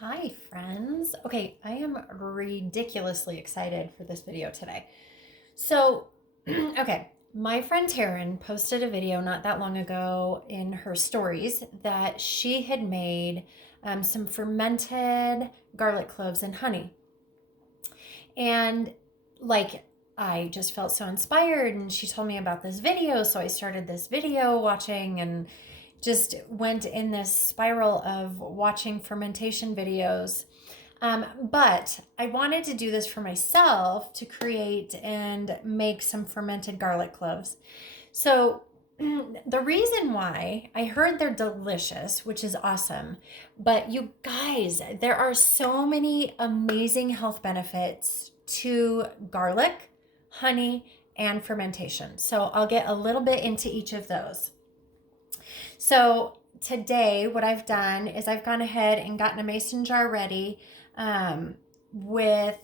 Hi, friends. Okay, I am ridiculously excited for this video today. So, okay, my friend Taryn posted a video not that long ago in her stories that she had made some fermented garlic cloves and honey. And like, I just felt so inspired, and she told me about this video. So I started this video watching and just went in this spiral of watching fermentation videos. But I wanted to do this for myself to create and make some fermented garlic cloves. So the reason why I heard they're delicious, which is awesome, but you guys, there are so many amazing health benefits to garlic, honey, and fermentation. So I'll get a little bit into each of those. So today, what I've done is I've gone ahead and gotten a mason jar ready with,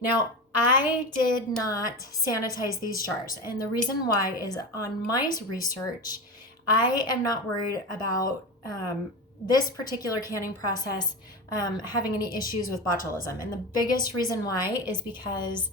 now I did not sanitize these jars. And the reason why is on my research, I am not worried about this particular canning process having any issues with botulism. And the biggest reason why is because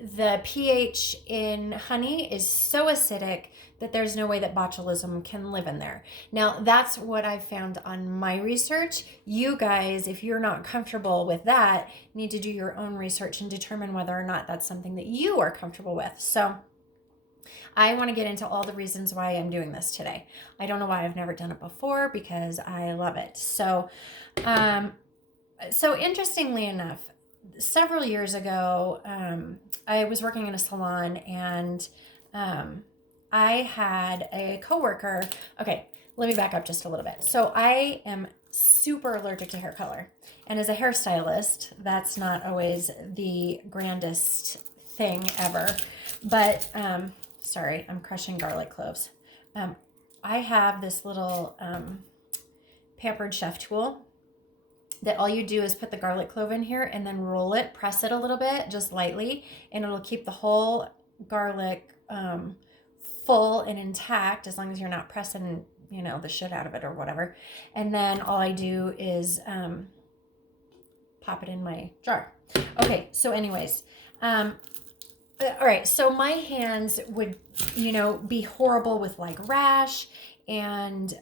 the pH in honey is so acidic that there's no way that botulism can live in there. Now, that's what I've found on my research. You guys, if you're not comfortable with that, need to do your own research and determine whether or not that's something that you are comfortable with. So I want to get into all the reasons why I'm doing this today. I don't know why I've never done it before, because I love it. So interestingly enough, several years ago, I was working in a salon, and I had a coworker. Okay, let me back up just a little bit. So I am super allergic to hair color. And as a hairstylist, that's not always the grandest thing ever. But, sorry, I'm crushing garlic cloves. I have this little Pampered Chef tool that all you do is put the garlic clove in here and then roll it, press it a little bit, just lightly, and it'll keep the whole garlic full and intact, as long as you're not pressing, the shit out of it or whatever. And then all I do is pop it in my jar. Okay, so anyways, all right, so my hands would, be horrible with like rash, and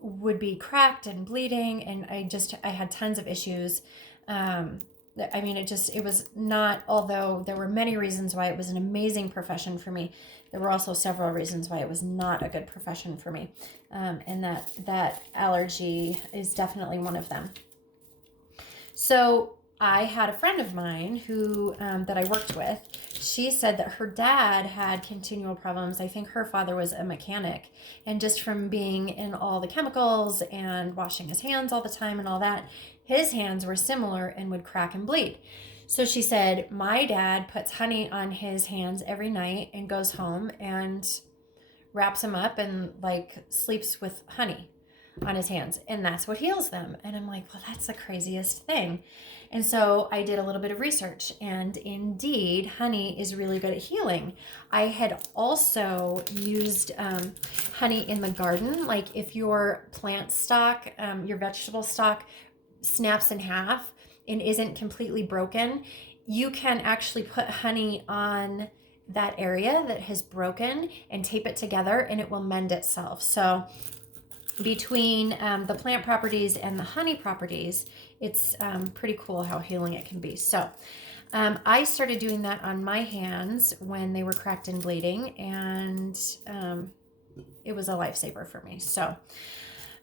would be cracked and bleeding, and I had tons of issues. It was not, although there were many reasons why it was an amazing profession for me, there were also several reasons why it was not a good profession for me. And that allergy is definitely one of them. So I had a friend of mine who that I worked with. She said that her dad had continual problems. I think her father was a mechanic, and just from being in all the chemicals and washing his hands all the time and all that, his hands were similar and would crack and bleed. So she said, my dad puts honey on his hands every night and goes home and wraps them up and like sleeps with honey on his hands, and that's what heals them. And I'm like, well, that's the craziest thing. And so I did a little bit of research, and indeed, honey is really good at healing. I had also used honey in the garden. Like if your plant stock, your vegetable stock snaps in half and isn't completely broken, you can actually put honey on that area that has broken and tape it together, and it will mend itself. So between the plant properties and the honey properties, it's pretty cool how healing it can be. So I started doing that on my hands when they were cracked and bleeding, and it was a lifesaver for me. So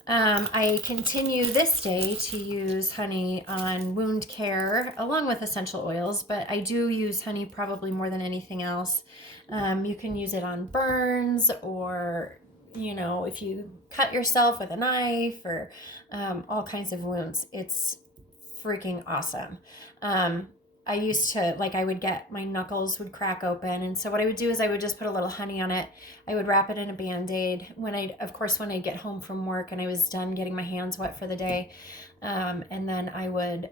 I continue this day to use honey on wound care along with essential oils, but I do use honey probably more than anything else. You can use it on burns, or if you cut yourself with a knife, or all kinds of wounds. It's freaking awesome. I used to, I would get, my knuckles would crack open. And so what I would do is I would just put a little honey on it. I would wrap it in a Band-Aid when I get home from work and I was done getting my hands wet for the day. And then I would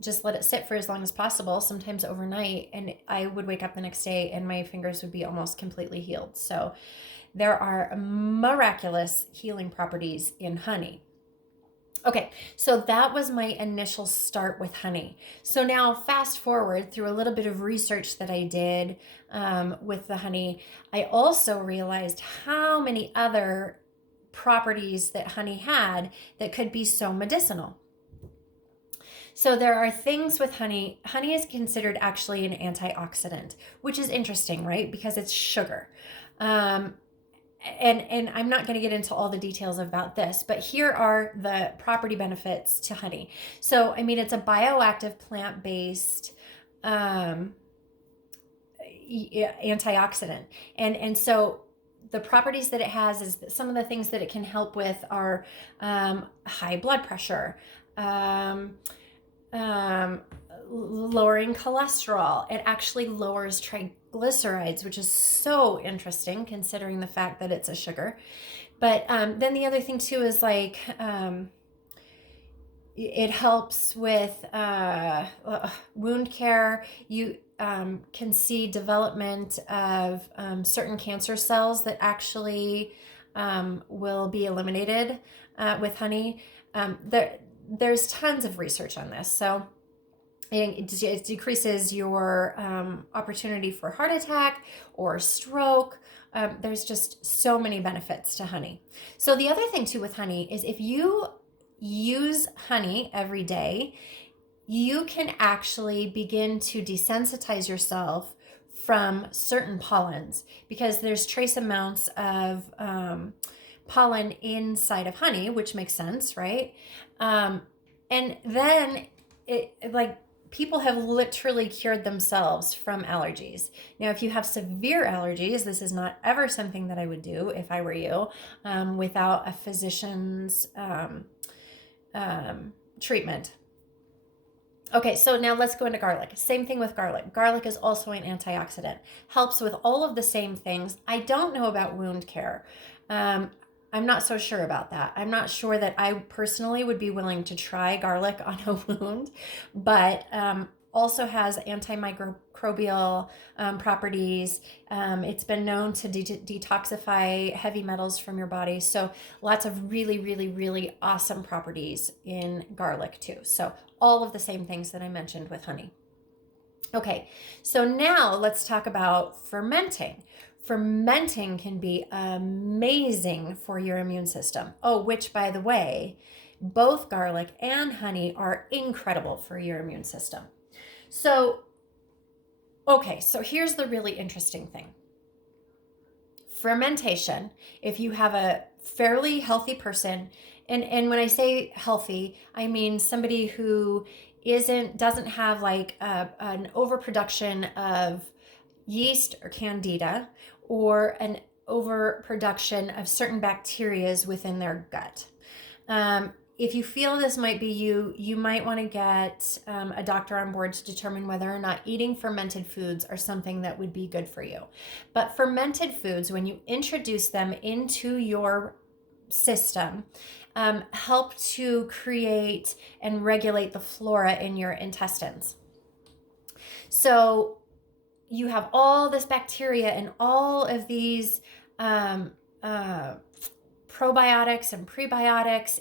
just let it sit for as long as possible, sometimes overnight. And I would wake up the next day and my fingers would be almost completely healed. So there are miraculous healing properties in honey. Okay, so that was my initial start with honey. So now, fast forward through a little bit of research that I did with the honey, I also realized how many other properties that honey had that could be so medicinal. So there are things with honey. Honey is considered actually an antioxidant, which is interesting, right? Because it's sugar. Um, and I'm not going to get into all the details about this, but here are the property benefits to honey. So, I mean, it's a bioactive plant-based antioxidant. And so the properties that it has is some of the things that it can help with are high blood pressure, um, lowering cholesterol. It actually lowers triglycerides, which is so interesting considering the fact that it's a sugar. But then the other thing too is like it helps with wound care. You can see development of certain cancer cells that actually will be eliminated with honey. There's tons of research on this. So it decreases your opportunity for heart attack or stroke. There's just so many benefits to honey. So the other thing too with honey is if you use honey every day, you can actually begin to desensitize yourself from certain pollens because there's trace amounts of pollen inside of honey, which makes sense, right? And then people have literally cured themselves from allergies. Now, if you have severe allergies, this is not ever something that I would do if I were you without a physician's treatment. Okay, so now let's go into garlic. Same thing with garlic. Garlic is also an antioxidant. Helps with all of the same things. I don't know about wound care. I'm not so sure about that. I'm not sure that I personally would be willing to try garlic on a wound, but also has antimicrobial properties. It's been known to detoxify heavy metals from your body. So lots of really, really, really awesome properties in garlic too. So all of the same things that I mentioned with honey. Okay, so now let's talk about fermenting. Fermenting can be amazing for your immune system. Oh, which by the way, both garlic and honey are incredible for your immune system. So, okay, so here's the really interesting thing. Fermentation, if you have a fairly healthy person, and when I say healthy, I mean somebody who doesn't have like an overproduction of yeast or candida or an overproduction of certain bacteria within their gut. If you feel this might be you, you might want to get a doctor on board to determine whether or not eating fermented foods are something that would be good for you. But fermented foods, when you introduce them into your system, help to create and regulate the flora in your intestines. So you have all this bacteria and all of these probiotics and prebiotics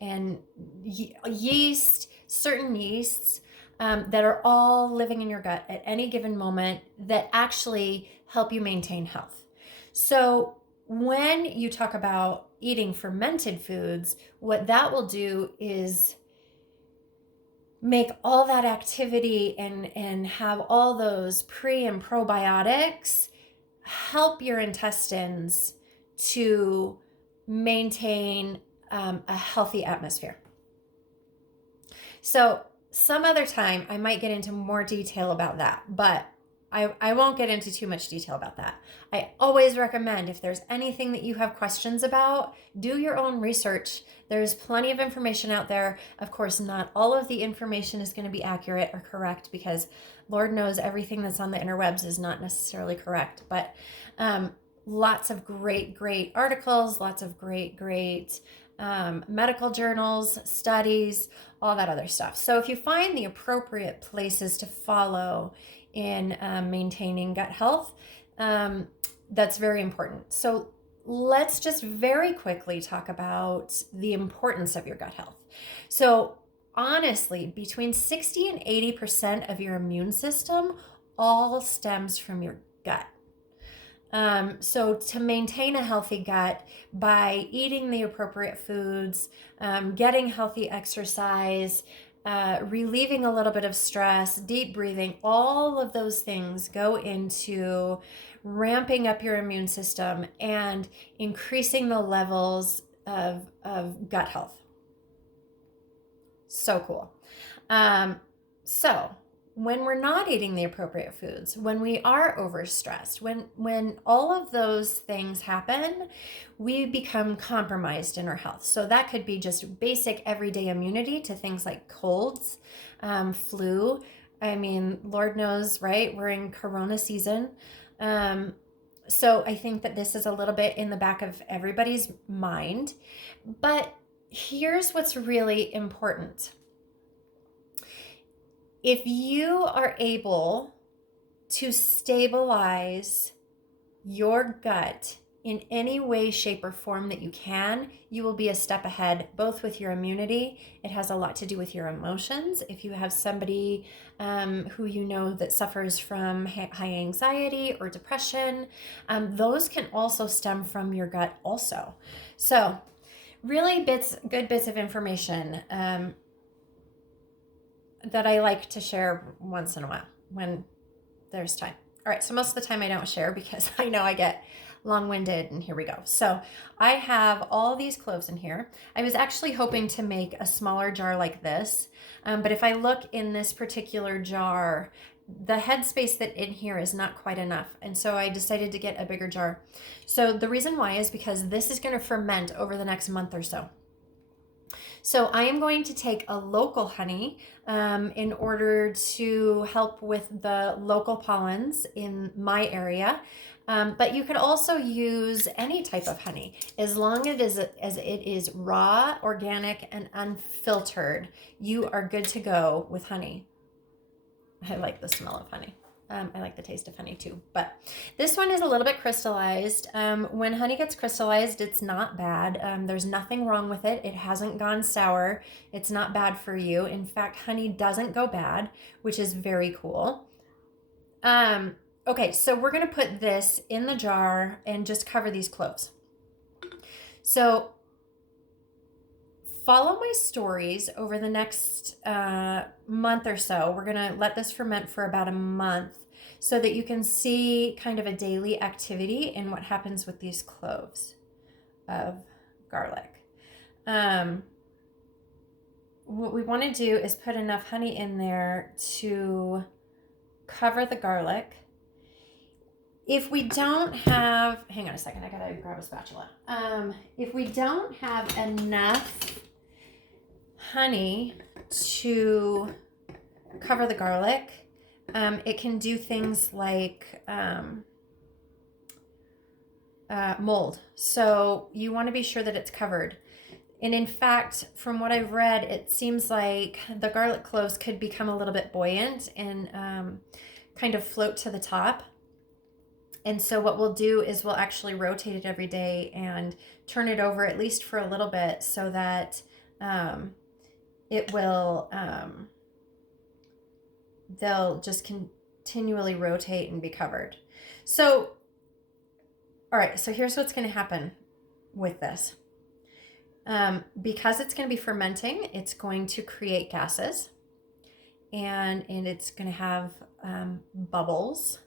and yeast, certain yeasts that are all living in your gut at any given moment that actually help you maintain health. So when you talk about eating fermented foods, what that will do is make all that activity and have all those pre and probiotics help your intestines to maintain a healthy atmosphere. So some other time I might get into more detail about that, but I won't get into too much detail about that. I always recommend if there's anything that you have questions about, do your own research. There's plenty of information out there. Of course, not all of the information is going to be accurate or correct because Lord knows everything that's on the interwebs is not necessarily correct. But lots of great articles, lots of great medical journals, studies, all that other stuff. So if you find the appropriate places to follow in maintaining gut health, that's very important. So let's just very quickly talk about the importance of your gut health. So, honestly, between 60 and 80% of your immune system all stems from your gut. So to maintain a healthy gut by eating the appropriate foods, getting healthy exercise, relieving a little bit of stress, deep breathing, all of those things go into ramping up your immune system and increasing the levels of gut health. So cool. So when we're not eating the appropriate foods, when we are overstressed, when all of those things happen, we become compromised in our health. So that could be just basic everyday immunity to things like colds, flu. I mean, Lord knows, right? We're in Corona season. So I think that this is a little bit in the back of everybody's mind. But here's what's really important. If you are able to stabilize your gut in any way, shape, or form that you can, you will be a step ahead, both with your immunity. It has a lot to do with your emotions. If you have somebody who you know that suffers from high anxiety or depression, those can also stem from your gut also. So really good bits of information that I like to share once in a while when there's time. All right, so most of the time I don't share because I know I get long-winded, and here we go. So I have all these cloves in here. I was actually hoping to make a smaller jar like this, but if I look in this particular jar, the headspace that in here is not quite enough, and so I decided to get a bigger jar. So the reason why is because this is going to ferment over the next month or so. So I am going to take a local honey in order to help with the local pollens in my area. But you could also use any type of honey as long as it is raw, organic, and unfiltered. You are good to go with honey. I like the smell of honey. I like the taste of honey too, but this one is a little bit crystallized. When honey gets crystallized, it's not bad. There's nothing wrong with it. It hasn't gone sour. It's not bad for you. In fact, honey doesn't go bad, which is very cool. Okay, so we're going to put this in the jar and just cover these cloves. So follow my stories over the next month or so. We're going to let this ferment for about a month so that you can see kind of a daily activity in what happens with these cloves of garlic. What we want to do is put enough honey in there to cover the garlic. If we don't have, hang on a second, I gotta grab a spatula. If we don't have enough honey to cover the garlic, it can do things like mold. So you want to be sure that it's covered. And in fact, from what I've read, it seems like the garlic cloves could become a little bit buoyant and kind of float to the top. And so what we'll do is we'll actually rotate it every day and turn it over at least for a little bit so that it will, they'll just continually rotate and be covered. So, all right, so here's what's going to happen with this. Because it's going to be fermenting, it's going to create gases, and it's going to have bubbles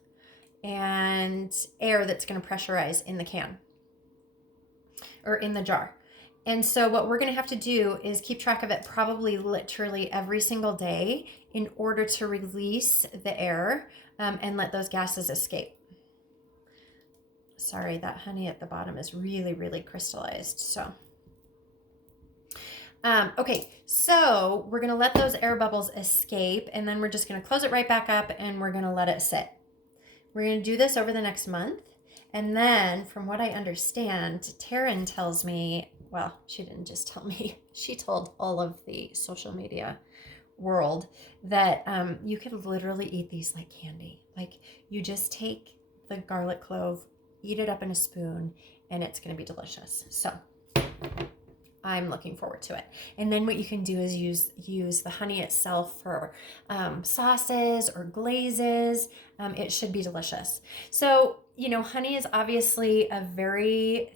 and air that's going to pressurize in the can or in the jar. And so what we're going to have to do is keep track of it probably literally every single day in order to release the air and let those gases escape. Sorry, that honey at the bottom is really, really crystallized. So, okay, so we're going to let those air bubbles escape, and then we're just going to close it right back up and we're going to let it sit. We're going to do this over the next month. And then from what I understand, Taryn tells me, well, she didn't just tell me, she told all of the social media world that you could literally eat these like candy. Like you just take the garlic clove, eat it up in a spoon, and it's going to be delicious. So I'm looking forward to it. And then what you can do is use the honey itself for sauces or glazes. It should be delicious. So, honey is obviously a very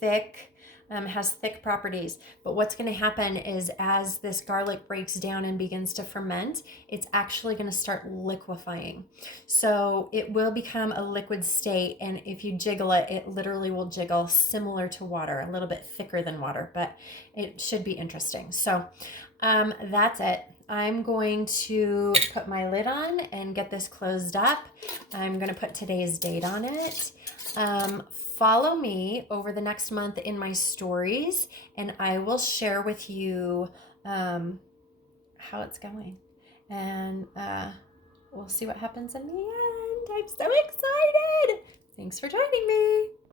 thick, has thick properties. But what's going to happen is as this garlic breaks down and begins to ferment, it's actually going to start liquefying. So it will become a liquid state. And if you jiggle it, it literally will jiggle similar to water, a little bit thicker than water, but it should be interesting. So that's it. I'm going to put my lid on and get this closed up. I'm going to put today's date on it. Follow me over the next month in my stories, and I will share with you how it's going. And we'll see what happens in the end. I'm so excited. Thanks for joining me.